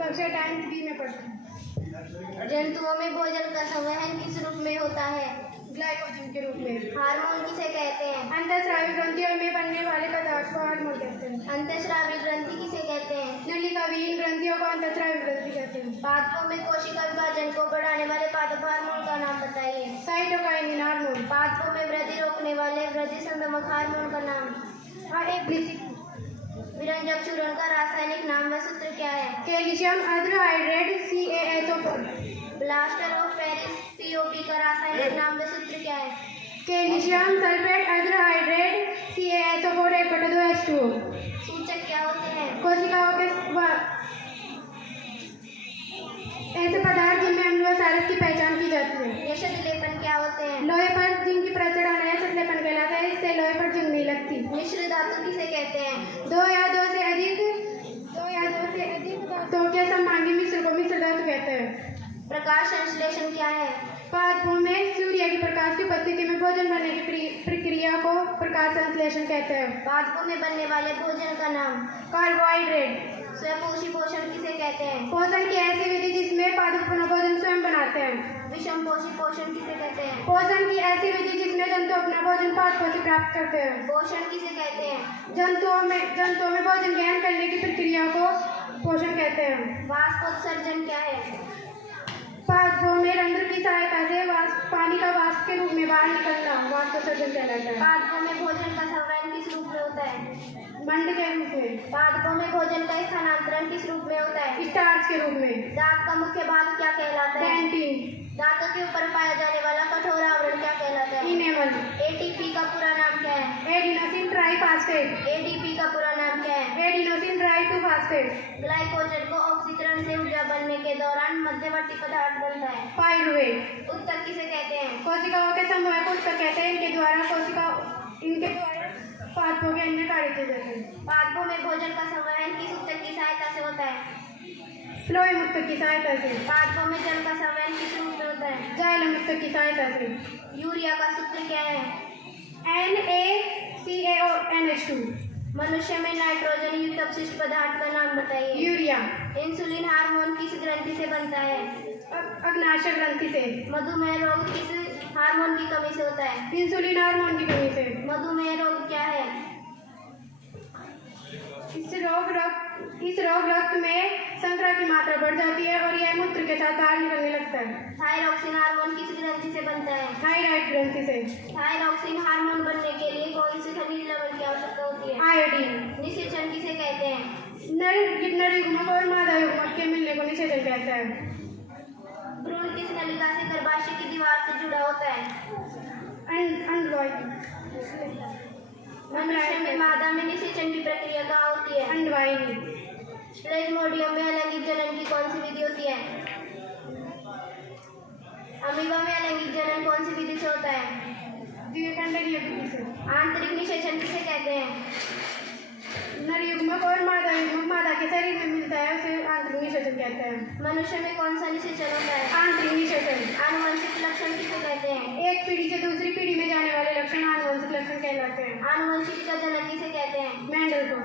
कक्षा 10B में पढ़ती हूँ। जंतुओं में भोजन का संवहन किस रूप में होता है? ग्लाइकोजन के रूप में। हार्मोन किसे कहते हैं? अंतःस्रावी ग्रंथियों में बनने वाले पदार्थ को हार्मोन कहते हैं। अंतःस्रावी ग्रंथि किसे कहते हैं? नलिकाविहीन ग्रंथियों को अंतःस्रावी ग्रंथि कहते हैं। पादपों में कोशिका विभाजन को बढ़ाने वाले पादप हार्मोन का नाम बताइए। Cytokinin hormone. पादपों में वृद्धि रोकने वाले वृद्धि संदमक हार्मोन का नाम। विरंजक चूर्ण का रासायनिक नाम व सूत्र क्या है? Calcium hydrate CaSO4। Plaster of Paris POP का रासायनिक नाम व सूत्र क्या है? Calcium sulphate hydrate CaSO4 1/2H2O। सूचक क्या होते हैं? कोशिकाओं के ऐसे पदार्थ जिनमें अम्ल व क्षारक की पहचान की जाती है। निषेध लेपन क्या होते हैं? लोहे पर जिंक की प्रचरण निषेध लेपन कहलाता है। इससे लोहे पर जिंक नहीं लगती। मिश्र धातु किसे कहते हैं? दो या दो से अधिक धातुओं के समांगी मिश्र को मिश्र धातु कहते हैं। प्रकाश संश्लेषण क्या है? पादपों में सूर्य की प्रकाश की उपस्थिति में भोजन बनने की प्रक्रिया को प्रकाश संश्लेषण कहते हैं। पादपों में बनने वाले भोजन का नाम। कार्बोहाइड्रेट। स्वयंपोषी पोषण किसे कहते हैं? पोषण की ऐसी विधि जिसमें पादप अपना भोजन स्वयं बनाते हैं। विषमपोषी पोषण किसे कहते हैं? पोषण की ऐसी विधि जिसमें जंतु अपना भोजन पादपों से प्राप्त करते हैं। पोषण किसे कहते हैं? जंतुओं में भोजन ग्रहण करने की प्रक्रिया को पोषण कहते हैं। वाष्पोत्सर्जन क्या है? पादपों में रंध्र की सहायता से पानी का वाष्प के रूप में बाहर निकलना वाष्पोत्सर्जन कहलाता है। पादपों में भोजन का संवहन किस रूप में होता है? मंड के रूप में। पादपों में भोजन का स्थानांतरण किस रूप में होता है? स्टार्च के रूप में। दांत का मुख्य भाग क्या कहलाता है? डेंटिन। दांतों के ऊपर पाया जाने वाला कठोर आवरण क्या कहलाता है? इनेमल। ATP का पूरा नाम क्या है? Adenosine triphosphate. ADP का पूरा नाम क्या है? Adenosine triphosphate. ग्लाइकोजन को ऑक्सीकरण से ऊर्जा बनने के दौरान मध्यवर्ती पदार्थ बनता है। पाइरुवेट। उत्तक किसे कहते हैं? कोशिकाओं के समूह को उत्तक कहते हैं। इनके द्वारा पादपों के अन्य कार्य किए जाते हैं। पादपों में भोजन का संवहन किस उत्तक की सहायता से होता है? फ्लोएम उत्तक की सहायता से। पादपों में जल का संवहन किस रूप में होता है? जाइलम उत्तक की सहायता से। यूरिया का सूत्र क्या है? NaClO2। मनुष्य में नाइट्रोजन युक्त अपशिष्ट पदार्थ का नाम बताइए। यूरिया। इंसुलिन हार्मोन किस ग्रंथि से बनता है? अग्नाशय ग्रंथि से। मधुमेह रोग किस हार्मोन की कमी से होता है? इंसुलिन हार्मोन की कमी से। मधुमेह रोग क्या है? इस रोग रक्त में शर्करा की मात्रा बढ़ जाती है और यह मूत्र के साथ बाहर निकलने लगता है। थायरॉक्सिन हार्मोन किस ग्रंथि से बनता है? थायराइड ग्रंथि से। थायरॉक्सिन हार्मोन बनने के लिए कौन से खनिज लवण की आवश्यकता होती है? आयोडीन। निषेचन किसे कहते हैं? नर युग्मक और मादा युग्मक के मिलने को निषेचन कहता है। भ्रूण किस नलिका से गर्भाशय की दीवार से जुड़ा होता है? मनुष्य में मादा में निषेचन की प्रक्रिया कहाँ होती है? अंडवाहिनी। प्लेज्मोडियम में अलैंगिक जनन की कौन सी विधि होती है? अमीबा में अलैंगिक जनन कौन सी विधि से होता है? द्विखंडनीय विधि से। आंतरिक निषेचन किसे कहते हैं? नर युग्मक और मादा युग्मक मादा के शरीर में मिलता है उसे आंतरिक निषेचन कहते हैं। मनुष्य में कौन सा निषेचन होता है? आंतरिक निषेचन। आनुवंशिक लक्षण किसे कहते हैं? एक पीढ़ी से दूसरी पीढ़ी में जाने वाले लक्षण आनुवंशिक लक्षण कहलाते हैं। आनुवंशिक का जनक किसे कहते हैं? मेंडल को।